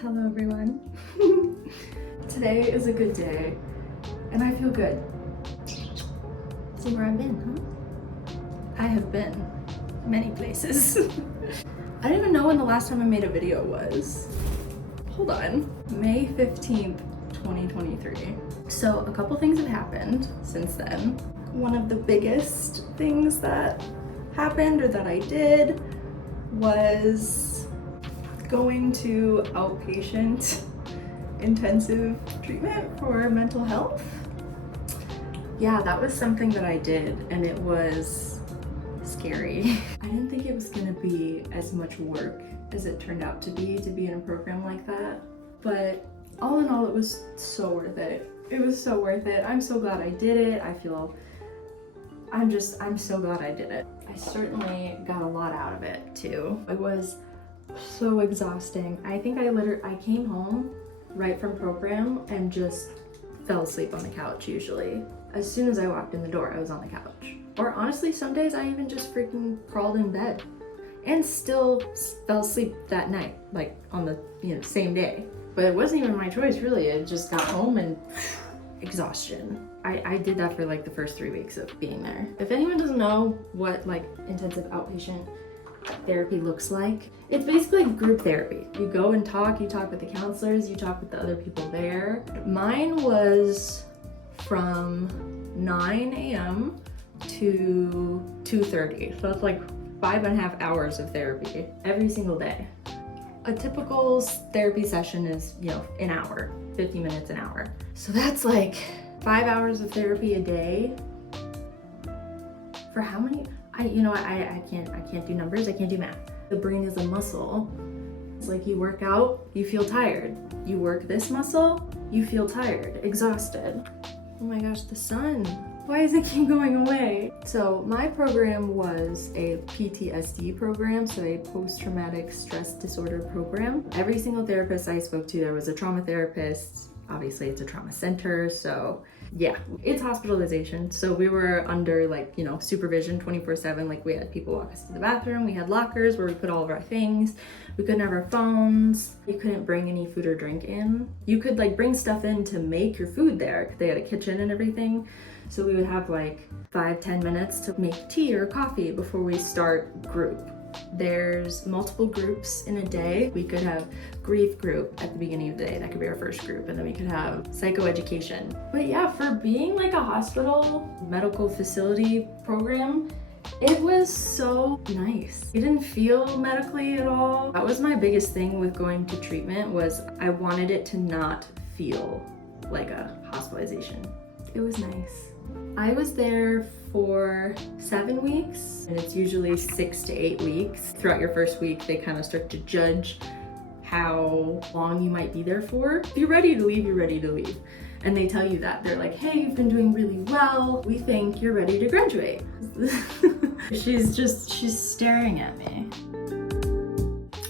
Hello everyone. Today is a good day and I feel good. See where I've been, huh? I have been many places. I don't even know when the last time I made a video was. Hold on. May 15th, 2023. So a couple things have happened since then. One of the biggest things that happened or that I did was going to outpatient intensive treatment for mental health. Yeah, that was something that I did and it was scary. I didn't think it was gonna be as much work as it turned out to be in a program like that. But all in all, it was so worth it. It was so worth it. I'm so glad I did it. I'm so glad I did it. I certainly got a lot out of it too. It was so exhausting. I think I came home right from program and just fell asleep on the couch usually. As soon as I walked in the door, I was on the couch. Or honestly, some days I even just freaking crawled in bed and still fell asleep that night, like on the same day. But it wasn't even my choice really. I just got home and exhaustion. I did that for like the first 3 weeks of being there. If anyone doesn't know what like intensive outpatient therapy looks like, it's basically group therapy. You go and talk, you talk with the counselors, you talk with the other people there. Mine was from 9 a.m. to 2:30. So it's like 5.5 hours of therapy every single day. A typical therapy session is, an hour, 50 minutes an hour. So that's like 5 hours of therapy a day. For how many? I can't do numbers, I can't do math. The brain is a muscle. It's like you work out, you feel tired. You work this muscle, you feel tired, exhausted. Oh my gosh, the sun. Why does it keep going away? So my program was a PTSD program, so a post-traumatic stress disorder program. Every single therapist I spoke to, there was a trauma therapist. Obviously it's a trauma center, so yeah, it's hospitalization. So we were under supervision 24/7. Like we had people walk us to the bathroom. We had lockers where we put all of our things. We couldn't have our phones. You couldn't bring any food or drink in. You could bring stuff in to make your food there. They had a kitchen and everything. So we would have 5-10 minutes to make tea or coffee before we start group. There's multiple groups in a day. We could have grief group at the beginning of the day. That could be our first group. And then we could have psychoeducation. But yeah, for being a hospital medical facility program, it was so nice. It didn't feel medically at all. That was my biggest thing with going to treatment, was I wanted it to not feel like a hospitalization. It was nice. I was there for 7 weeks, and it's usually 6 to 8 weeks. Throughout your first week, they kind of start to judge how long you might be there for. If you're ready to leave, you're ready to leave. And they tell you that. They're like, hey, you've been doing really well. We think you're ready to graduate. She's staring at me.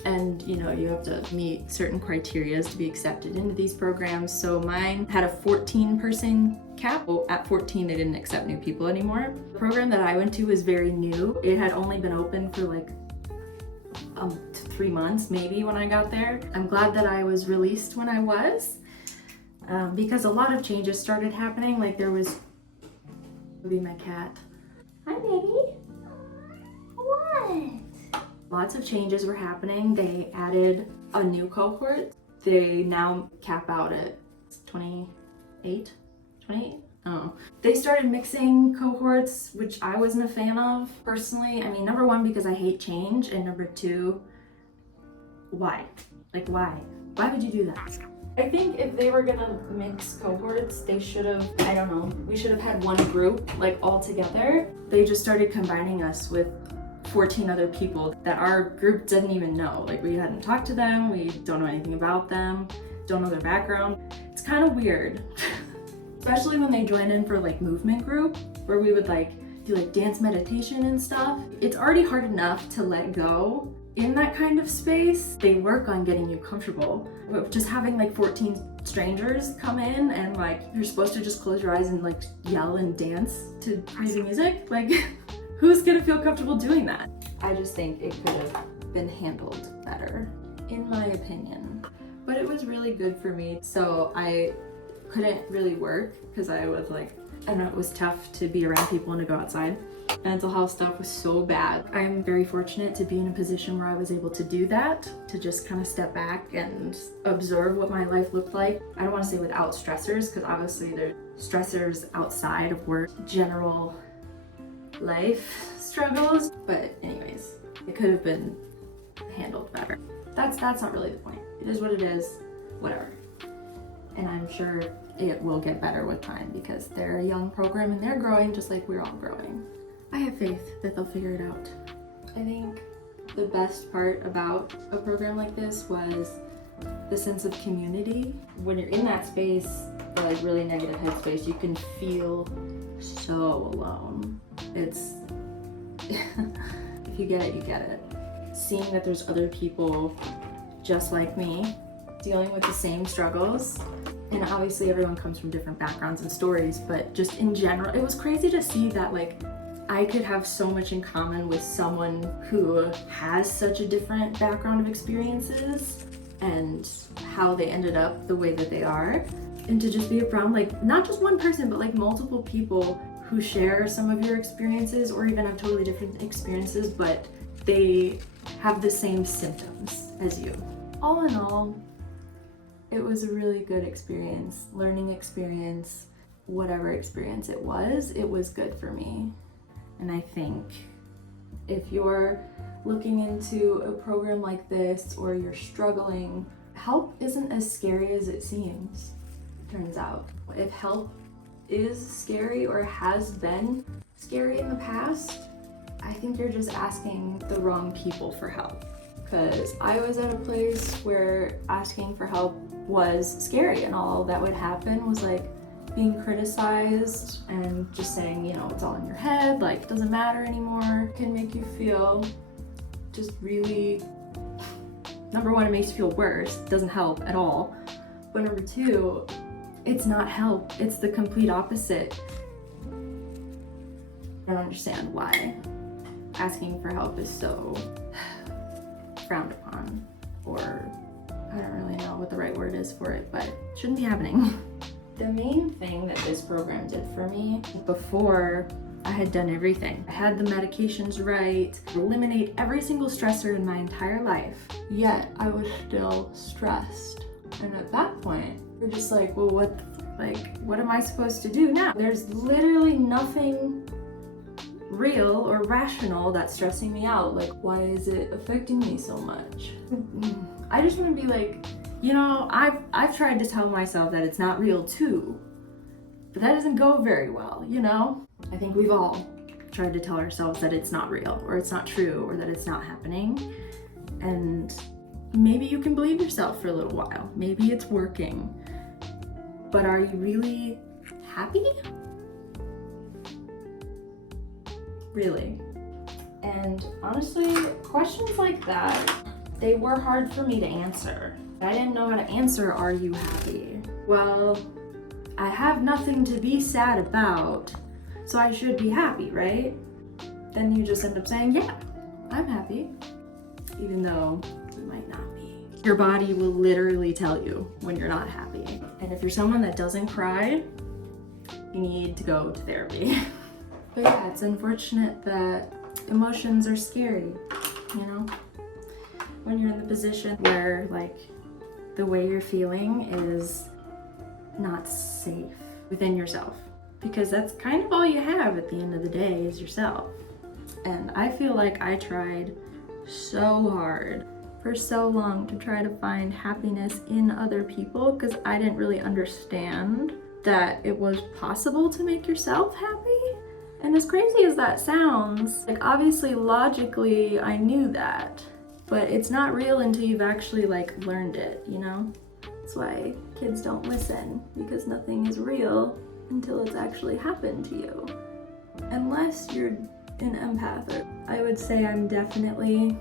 And you have to meet certain criteria to be accepted into these programs. So mine had a 14-person cap. Well, at 14, they didn't accept new people anymore. The program that I went to was very new. It had only been open for 3 months maybe when I got there. I'm glad that I was released when I was, because a lot of changes started happening. There was, be my cat. Hi, baby. What? Lots of changes were happening. They added a new cohort. They now cap out at 28? I don't know. They started mixing cohorts, which I wasn't a fan of personally. I mean, number one, because I hate change, and number two, why? Why? Why would you do that? I think if they were gonna mix cohorts, they should have, we should have had one group all together. They just started combining us with 14 other people that our group didn't even know. We hadn't talked to them, we don't know anything about them, don't know their background. It's kind of weird. Especially when they join in for movement group, where we would do dance meditation and stuff. It's already hard enough to let go in that kind of space. They work on getting you comfortable. Just having 14 strangers come in and you're supposed to just close your eyes and yell and dance to crazy music. Who's gonna feel comfortable doing that? I just think it could have been handled better, in my opinion. but it was really good for me. So I couldn't really work because I was like, I don't know, it was tough to be around people and to go outside. Mental health stuff was so bad. I'm very fortunate to be in a position where I was able to do that, to just kind of step back and observe what my life looked like. I don't want to say without stressors, because obviously there's stressors outside of work, general life struggles, but anyways, it could have been handled better. That's not really the point. It is what it is, whatever. And I'm sure it will get better with time because they're a young program and they're growing just like we're all growing. I have faith that they'll figure it out. I think the best part about a program like this was the sense of community. When you're in that space, or like really negative headspace, you can feel so alone. It's, if you get it, you get it. Seeing that there's other people just like me, dealing with the same struggles, and obviously everyone comes from different backgrounds and stories, but just in general, it was crazy to see that like I could have so much in common with someone who has such a different background of experiences and how they ended up the way that they are. And to just be around like, not just one person, but like multiple people who share some of your experiences or even have totally different experiences, but they have the same symptoms as you. All in all, it was a really good experience, learning experience, whatever experience it was good for me. And I think if you're looking into a program like this or you're struggling, help isn't as scary as it seems, turns out. If help is scary or has been scary in the past, I think you're just asking the wrong people for help. Because I was at a place where asking for help was scary, and all that would happen was like being criticized and just saying, you know, it's all in your head, like it doesn't matter anymore, can make you feel just really, number one, it makes you feel worse, it doesn't help at all. But number two, it's not help, it's the complete opposite. I don't understand why asking for help is so frowned upon, or I don't really know what the right word is for it, but it shouldn't be happening. The main thing that this program did for me, before I had done everything, I had the medications right, eliminate every single stressor in my entire life, yet I was still stressed. And at that point, you're just like, well, what am I supposed to do now? There's literally nothing real or rational that's stressing me out. Like, why is it affecting me so much? I just want to be like, you know, I've tried to tell myself that it's not real too, but that doesn't go very well, you know? I think we've all tried to tell ourselves that it's not real, or it's not true, or that it's not happening. And maybe you can believe yourself for a little while. Maybe it's working. But are you really happy? Really? And honestly, questions like that, they were hard for me to answer. I didn't know how to answer, are you happy? Well, I have nothing to be sad about, so I should be happy, right? Then you just end up saying, yeah, I'm happy, even though you might not be. Your body will literally tell you when you're not happy. And if you're someone that doesn't cry, you need to go to therapy. But yeah, it's unfortunate that emotions are scary, you know? When you're in the position where like the way you're feeling is not safe within yourself, because that's kind of all you have at the end of the day is yourself. And I feel like I tried so hard for so long to try to find happiness in other people because I didn't really understand that it was possible to make yourself happy. And as crazy as that sounds, like obviously logically I knew that, but it's not real until you've actually like learned it, you know? That's why kids don't listen, because nothing is real until it's actually happened to you. Unless you're an empath. I would say I'm definitely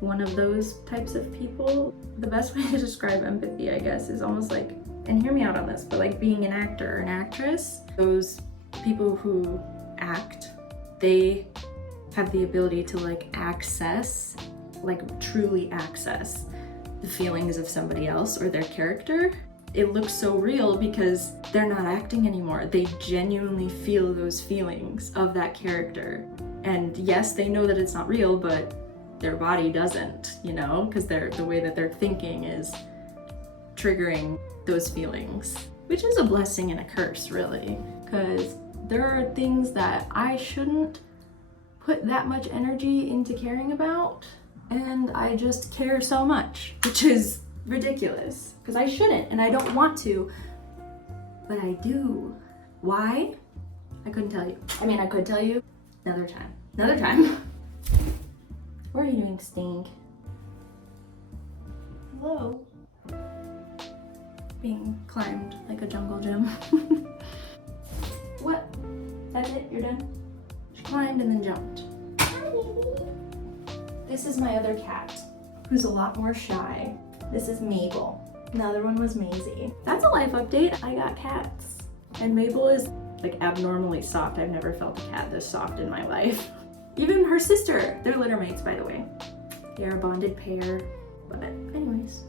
one of those types of people. The best way to describe empathy, I guess, is almost like, and hear me out on this, but like being an actor or an actress, those people who act, they have the ability to like access, like truly access the feelings of somebody else or their character, it looks so real because they're not acting anymore. They genuinely feel those feelings of that character. And yes, they know that it's not real, but their body doesn't, you know, because the way that they're thinking is triggering those feelings, which is a blessing and a curse, really, because there are things that I shouldn't put that much energy into caring about, and I just care so much, which is ridiculous, because I shouldn't, and I don't want to, but I do. Why? I couldn't tell you. I mean, I could tell you another time. Another time. What are you doing, Stink? Hello? Being climbed like a jungle gym. What? That's it? You're done? She climbed and then jumped. Hi, baby. This is my other cat, who's a lot more shy. This is Mabel. The other one was Maisie. That's a life update. I got cats. And Mabel is like abnormally soft. I've never felt a cat this soft in my life. Even her sister. They're litter mates, by the way. They're a bonded pair. But anyways,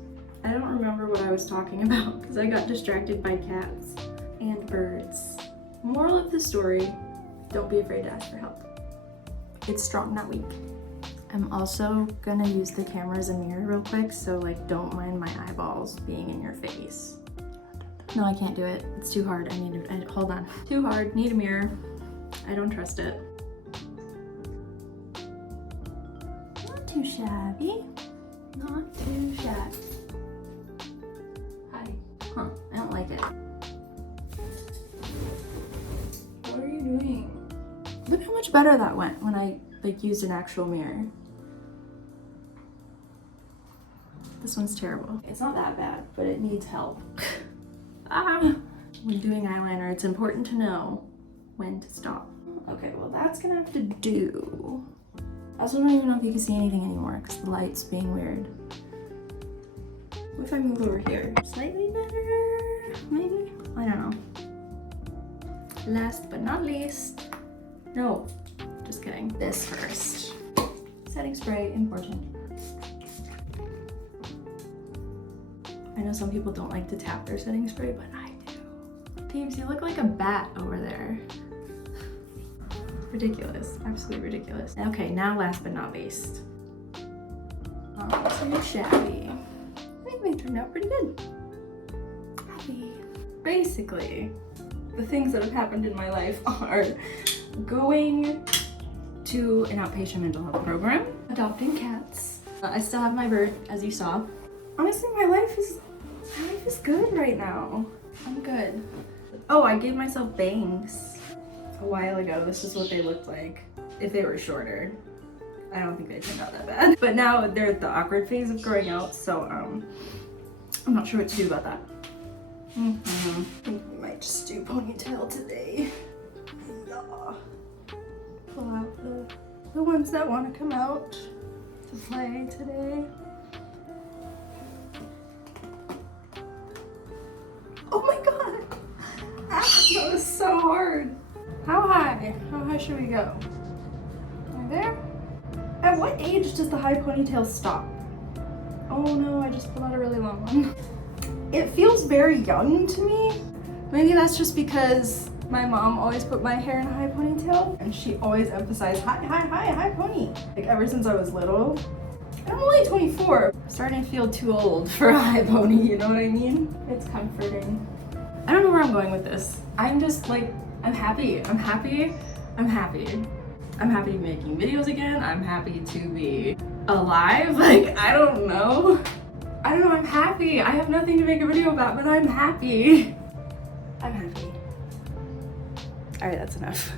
I don't remember what I was talking about because I got distracted by cats and birds. Moral of the story, don't be afraid to ask for help. It's strong, not weak. I'm also gonna use the camera as a mirror real quick, so like don't mind my eyeballs being in your face. No, I can't do it. It's too hard. Hold on. Too hard, need a mirror. I don't trust it. Not too shabby. Not too shabby. Hi. Huh, I don't like it. What are you doing? Look how much better that went when I like used an actual mirror. This one's terrible. It's not that bad, but it needs help. When doing eyeliner, it's important to know when to stop. Okay, well that's gonna have to do. I also don't even know if you can see anything anymore because the light's being weird. What if I move over here? Slightly better, maybe? I don't know. Last but not least, no, just kidding. This first. Setting spray, important. I know some people don't like to tap their setting spray, but I do. Peeps, you look like a bat over there. Ridiculous, absolutely ridiculous. Okay, now last but not least. Not too shabby. I think they turned out pretty good. Happy. Basically, the things that have happened in my life are going to an outpatient mental health program, adopting cats. I still have my bird, as you saw. Honestly, my life is good right now. I'm good. Oh, I gave myself bangs a while ago. This is what they looked like if they were shorter. I don't think they turned out that bad. But now they're at the awkward phase of growing out, so I'm not sure what to do about that. I think we might just do ponytail today. Yeah. Pull out the ones that want to come out to play today. Oh my god! That was so hard. How high? How high should we go? Right there? At what age does the high ponytail stop? Oh no, I just pulled out a really long one. It feels very young to me. Maybe that's just because my mom always put my hair in a high ponytail and she always emphasized high pony. Like ever since I was little. I'm only 24. I'm starting to feel too old for a high pony, you know what I mean? It's comforting. I don't know where I'm going with this. I'm just like, I'm happy. I'm happy making videos again. I'm happy to be alive. Like, I don't know, I'm happy. I have nothing to make a video about, but I'm happy. I'm happy. All right, that's enough.